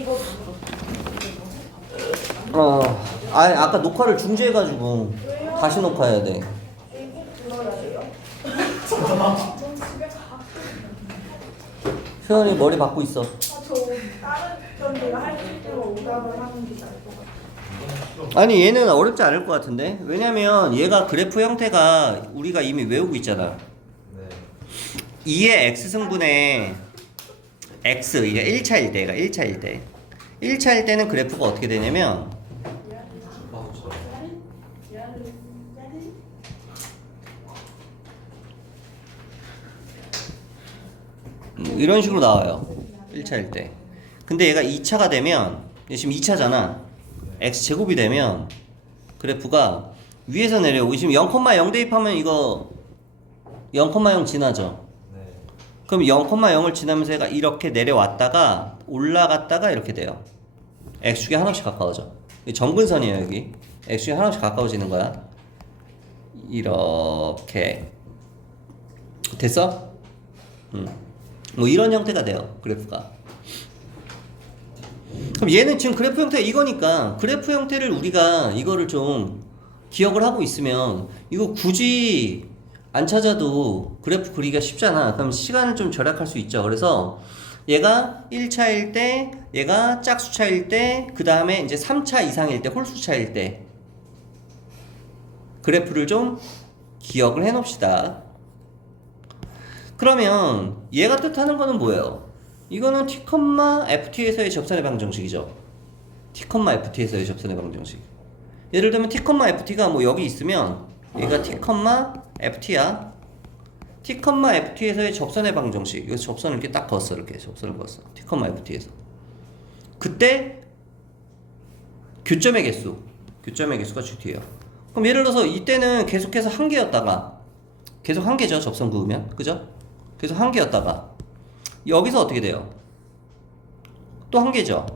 이거 어, 아 아까 녹화를 중지해가지고 다시 녹화해야 돼. 효연이 머리 받고 있어. 아, 저 다른 전 내가 할 때로 오답을 하는 게 나을 것 같아요. 아니 얘는 어렵지 않을 것 같은데 왜냐면 얘가 그래프 형태가 우리가 이미 외우고 있잖아 네. 2의 x승분의 x 이게 1차일 때가 1차일 때. 1차일 때는 그래프가 어떻게 되냐면 음, 이런 식으로 나와요. 1차일 때. 근데 얘가 2차가 되면 얘 지금 2차잖아. X제곱이 되면 그래프가 위에서 내려오고 지금 0,0 대입하면 이거 0,0 지나죠? 네. 그럼 0,0을 지나면서 얘가 이렇게 내려왔다가 올라갔다가 이렇게 돼요. x축이 하나씩 가까워져. 이 점근선이에요 여기. x축이 하나씩 가까워지는 거야. 이렇게 됐어? 음. 뭐 이런 형태가 돼요 그래프가. 그럼 얘는 지금 그래프 형태가 이거니까 그래프 형태를 우리가 이거를 좀 기억을 하고 있으면 이거 굳이 안 찾아도 그래프 그리기가 쉽잖아. 그럼 시간을 좀 절약할 수 있죠. 그래서 얘가 1차일 때, 얘가 짝수차일 때, 그 다음에 이제 3차 이상일 때, 홀수차일 때 그래프를 좀 기억을 해 놓읍시다. 그러면 얘가 뜻하는 거는 뭐예요? 이거는 t, ft에서의 접선의 방정식이죠. t, ft에서의 접선의 방정식. 예를 들면 t, ft가 뭐 여기 있으면 얘가 t, ft야. t, ft에서의 접선의 방정식. 여기서 접선을 이렇게 딱 그었어. 이렇게 접선을 그었어. t, ft에서. 그때 교점의 개수. 교점의 개수가 GT예요. 그럼 예를 들어서 이때는 계속해서 한 개였다가 계속 한 개죠. 접선 그으면. 그죠? 계속 한 개였다가 여기서 어떻게 돼요? 또 한 개죠.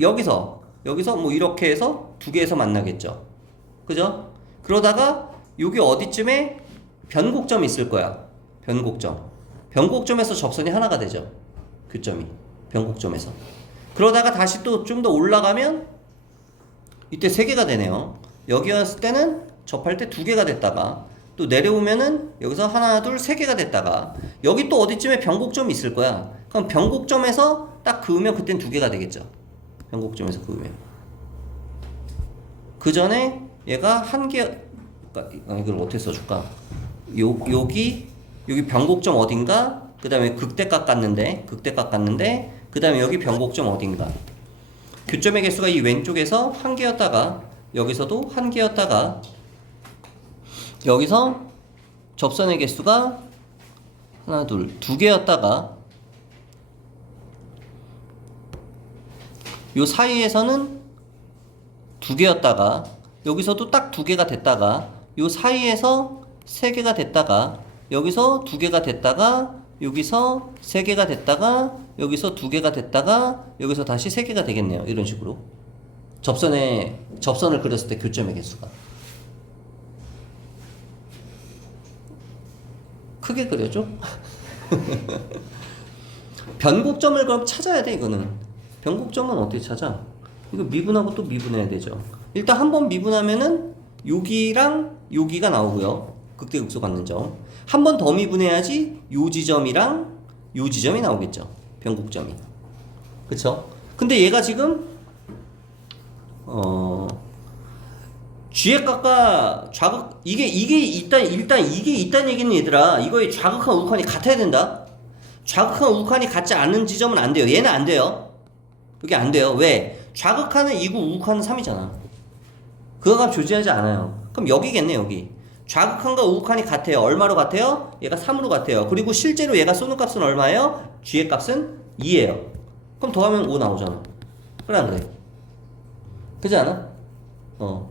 여기서 여기서 뭐 이렇게 해서 두 개에서 만나겠죠. 그죠? 그러다가 여기 어디쯤에 변곡점이 있을 거야. 변곡점. 변곡점에서 접선이 하나가 되죠. 교점이. 변곡점에서. 그러다가 다시 또 좀 더 올라가면 이때 세 개가 되네요. 여기 왔을 때는 접할 때 두 개가 됐다가 또 내려오면은 여기서 하나, 둘, 세 개가 됐다가 여기 또 어디쯤에 변곡점이 있을 거야. 그럼 변곡점에서 딱 그으면 그땐 두 개가 되겠죠. 변곡점에서 그으면. 그 전에 얘가 한 개, 그러니까 이걸 어떻게 써줄까? 요, 여기, 여기 변곡점 어딘가? 그 다음에 극대값 같는데, 극대값 같는데, 그 다음에 여기 변곡점 어딘가? 교점의 개수가 이 왼쪽에서 한 개였다가, 여기서도 한 개였다가, 여기서 접선의 개수가 하나, 둘, 두 개였다가, 요 사이에서는 두 개였다가 여기서도 딱 두 개가 됐다가 요 사이에서 세 개가 됐다가 여기서 두 개가 됐다가 여기서 세 개가 됐다가 여기서 두 개가 됐다가 여기서 다시 세 개가 되겠네요. 이런 식으로 접선에 접선을 그렸을 때 교점의 개수가 크게 그려줘. 변곡점을 그럼 찾아야 돼 이거는. 변곡점은 어떻게 찾아? 이거 미분하고 또 미분해야 되죠. 일단 한 번 미분하면은 여기랑 여기가 나오고요. 극대 극소 갖는 점. 한 번 더 미분해야지 요 지점이랑 요 지점이 나오겠죠. 변곡점이. 그쵸? 근데 얘가 지금 어 쥐의 값과 좌극 이게 이게 일단 일단 이게 있다는 얘기는 얘들아 이거의 좌극한 우극한이 같아야 된다. 좌극한 우극한이 같지 않은 지점은 안 돼요. 얘는 안 돼요. 여기 안 돼요. 왜? 좌극하는 2구, 우극하는 3이잖아. 그거 값 조지하지 않아요. 그럼 여기겠네, 여기. 좌극한과 우극한이 같아요. 얼마로 같아요? 얘가 3으로 같아요. 그리고 실제로 얘가 쏘는 값은 얼마예요? G의 값은 2예요. 그럼 더하면 5 나오잖아. 그래, 안 그래? 그지 않아? 어.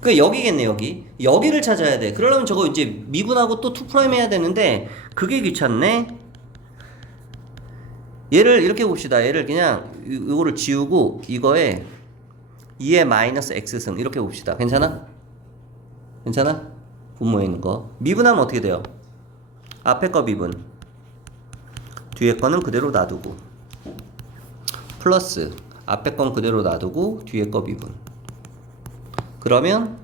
그 여기겠네, 여기. 여기를 찾아야 돼. 그러려면 저거 이제 미분하고 또 2프라임 해야 되는데, 그게 귀찮네? 얘를 이렇게 봅시다. 얘를 그냥 이- 이거를 지우고 이거에 2의 마이너스 x승 이렇게 봅시다. 괜찮아? 괜찮아? 분모에 있는 거. 미분하면 어떻게 돼요? 앞에 거 미분. 뒤에 거는 그대로 놔두고. 플러스 앞에 건 그대로 놔두고 뒤에 거 미분. 그러면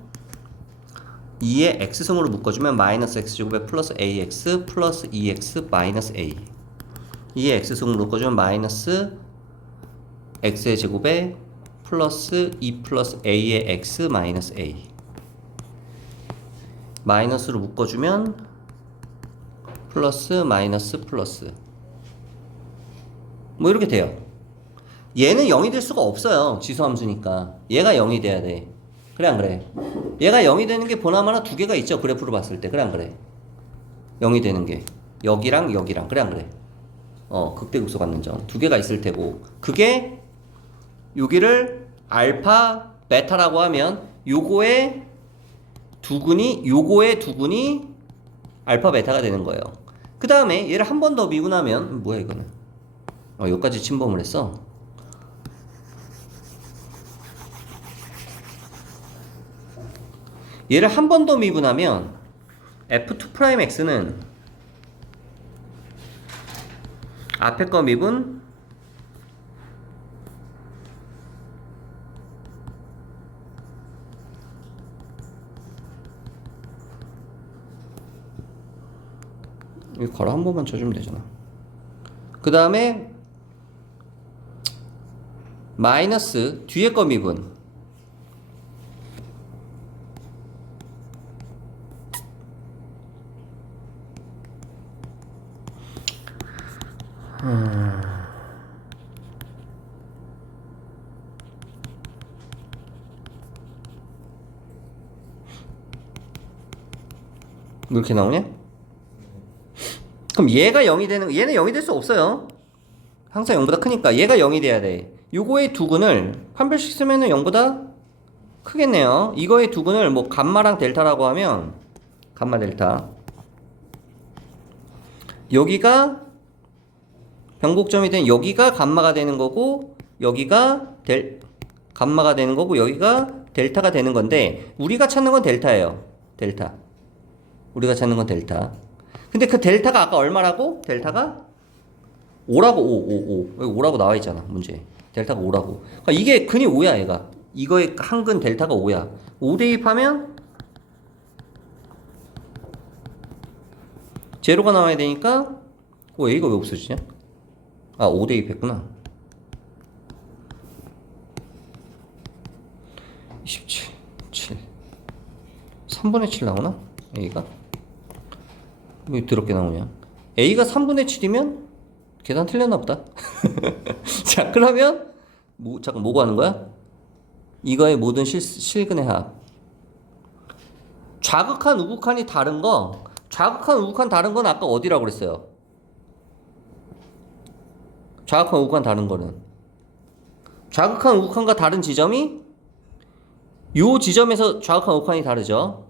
2의 x승으로 묶어주면 마이너스 x제곱에 플러스 ax 플러스 2x 마이너스 a 2의 x승으로 묶어주면 마이너스 x의 제곱에 플러스 2 플러스 a의 x 마이너스 a. 마이너스로 묶어주면 플러스 마이너스 플러스. 뭐 이렇게 돼요. 얘는 0이 될 수가 없어요. 지수함수니까. 얘가 0이 돼야 돼. 그래 안 그래? 얘가 0이 되는 게 보나마나 두 개가 있죠. 그래프로 봤을 때. 그래 안 그래? 0이 되는 게. 여기랑 여기랑. 그래 안 그래? 어 극대극소 갖는 점. 두 개가 있을 테고. 그게 여기를 알파 베타라고 하면 요거의 두근이 요거의 두근이 알파 베타가 되는 거예요. 그 다음에 얘를 한 번 더 미분하면 뭐야 이거는? 어 여기까지 침범을 했어. 얘를 한 번 더 미분하면 f2 프라임 x는 앞에 거 미분 이 걸어 한 번만 쳐주면 되잖아. 그 다음에 마이너스 뒤에 거 미분 왜 이렇게 나오냐? 그럼 얘가 0이 되는 얘는 0이 될 수 없어요. 항상 0보다 크니까 얘가 0이 돼야 돼. 요거의 두근을 판별식 쓰면은 0보다 크겠네요. 이거의 두근을 뭐 감마랑 델타라고 하면 감마 델타 여기가 변곡점이 된 여기가 감마가 되는 거고 여기가 델 감마가 되는 거고 여기가 델타가 되는 건데 우리가 찾는 건 델타예요. 델타. 우리가 찾는 건 델타. 근데 그 델타가 아까 얼마라고? 델타가 5라고 5, 5, 5. 여기 5라고 나와 있잖아, 문제. 델타가 5라고. 그러니까 이게 근이 5야, 얘가. 이거의 한 근 델타가 5야. 5 대입하면 제로가 나와야 되니까 어, A가 왜 없어지냐? 아, 5 대입했구나. 27, 7. 3분의 7 나오나? A가? 왜 더럽게 나오냐? A가 3분의 7이면 계산 틀렸나 보다. 자, 그러면 뭐 잠깐 뭐고 하는 거야? 이거의 모든 실, 실근의 합. 좌극한 우극한이 다른 거, 좌극한 우극한 다른 건 아까 어디라고 그랬어요? 좌극한 우극한 다른 거는 좌극한 우극한과 다른 지점이 요 지점에서 좌극한 우극한이 다르죠.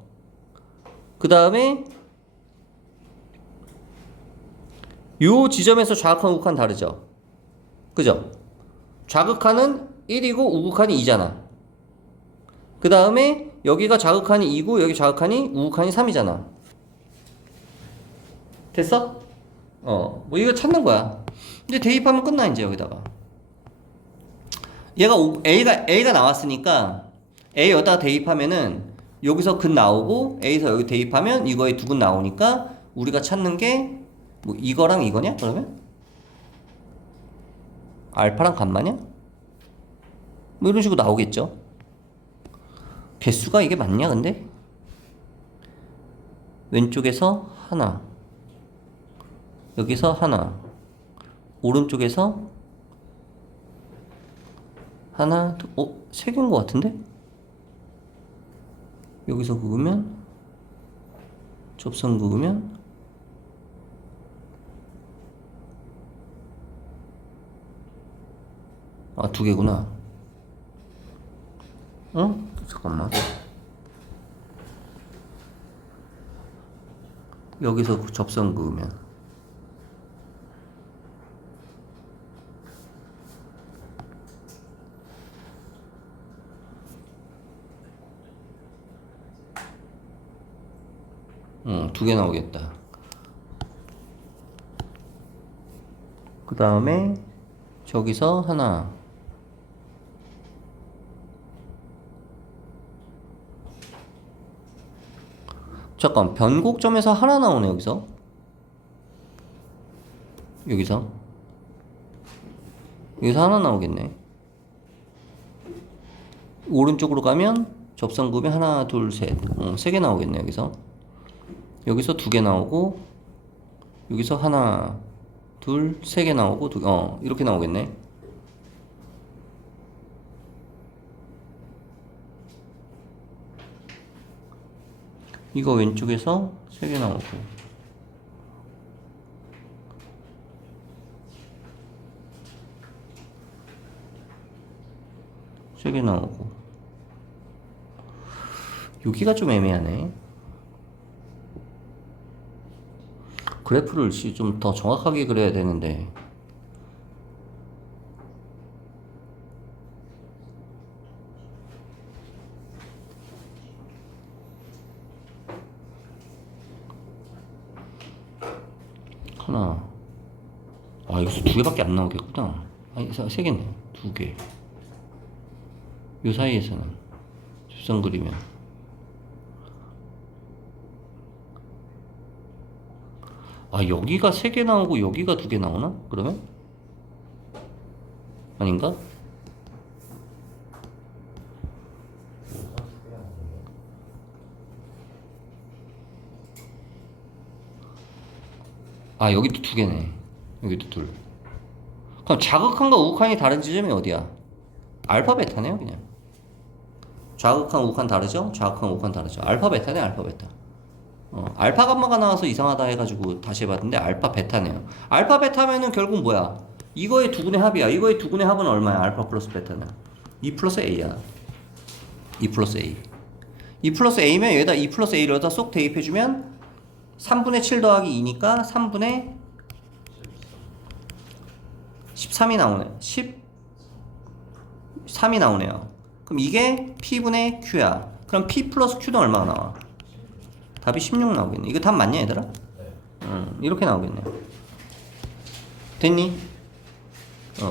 그 다음에 요 지점에서 좌극한 우극한 다르죠. 그죠? 좌극한은 1이고 우극한이 2잖아. 그 다음에 여기가 좌극한이 2고 여기 좌극한이 우극한이 3이잖아. 됐어? 어, 뭐 이거 찾는 거야. 근데 대입하면 끝나 이제 여기다가. 얘가 오- A가 A가 나왔으니까 A 여기다가 대입하면은 여기서 근 나오고 A에서 여기 대입하면 이거에 두 근 나오니까 우리가 찾는 게 뭐 이거랑 이거냐 그러면? 알파랑 감마냐? 뭐 이런 식으로 나오겠죠. 개수가 이게 맞냐 근데? 왼쪽에서 하나 여기서 하나 오른쪽에서 하나 둘, 어? 세 개인 것 같은데? 여기서 그으면 접선 그으면 아 두 개구나. 어? 잠깐만. 여기서 접선 그으면. 응, 두 개 나오겠다. 그 다음에? 저기서 하나, 잠깐 변곡점에서 하나 나오네 여기서. 여기서. 여기서 하나 나오겠네. 오른쪽으로 가면 접선급이 하나 둘셋세 개 나오겠네 여기서. 여기서 두 개 나오고 여기서 하나 둘 세 개 나오고 두, 어 이렇게 나오겠네 이거 왼쪽에서 세개 나오고. 세개 나오고. 여기가 좀 애매하네. 그래프를 좀 더 정확하게 그려야 되는데 하나 아 여기서 두 개밖에 안 나오겠구나 아니 세- 세 개네 두 개 요 사이에서는 집선 그리면 아 여기가 세 개 나오고 여기가 두 개 나오나? 그러면? 아닌가? 아 여기도 두 개네 여기도 둘 그럼 자극한과 우극한이 다른 지점이 어디야? 알파 베타네요 그냥. 좌극한 우극한 다르죠? 좌극한 우극한 다르죠. 알파 베타네 알파 베타. 어, 알파 감마가 나와서 이상하다 해가지고 다시 해봤는데 알파 베타네요. 알파 베타면은 결국 뭐야? 이거의 두분의 합이야. 이거의 두분의 합은 얼마야? 알파 플러스 베타는. 2 플러스 A야. 2 플러스 A. 2 플러스 A면 여기다 2 플러스 A를 여기다 쏙 대입해주면 3분의 7 더하기 2니까 3분의 13이 나오네 10 3이 나오네요. 그럼 이게 P분의 Q야. 그럼 P 플러스 Q는 얼마가 나와? 답이 16 나오겠네. 이거 답 맞냐 얘들아? 응, 이렇게 나오겠네. 됐니? 어.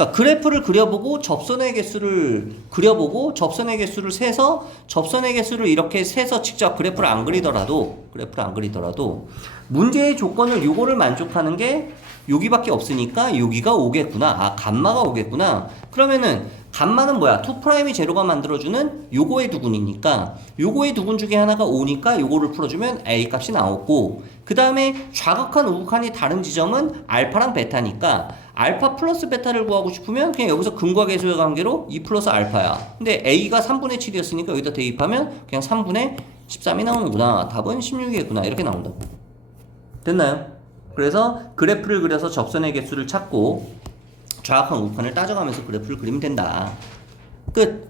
그러니까 그래프를 그려보고 접선의 개수를 그려보고 접선의 개수를 세서 접선의 개수를 이렇게 세서 직접 그래프를 안 그리더라도 그래프를 안 그리더라도 문제의 조건을 요거를 만족하는 게 여기밖에 없으니까 여기가 오겠구나. 아, 감마가 오겠구나. 그러면은 감마는 뭐야? 2 프라임이 제로가 만들어주는 요거의 두근이니까 요거의 두근 중에 하나가 5니까 요거를 풀어주면 A 값이 나오고 그 다음에 좌극한 우극한이 다른 지점은 알파랑 베타니까 알파 플러스 베타를 구하고 싶으면 그냥 여기서 근과 계수의 관계로 2 플러스 알파야. 근데 A가 3분의 7이었으니까 여기다 대입하면 그냥 3분의 13이 나오는구나. 답은 16이겠구나. 이렇게 나온다고. 됐나요? 그래서 그래프를 그려서 접선의 개수를 찾고 좌악한 우판을 따져가면서 그래프를 그리면 된다. 끝.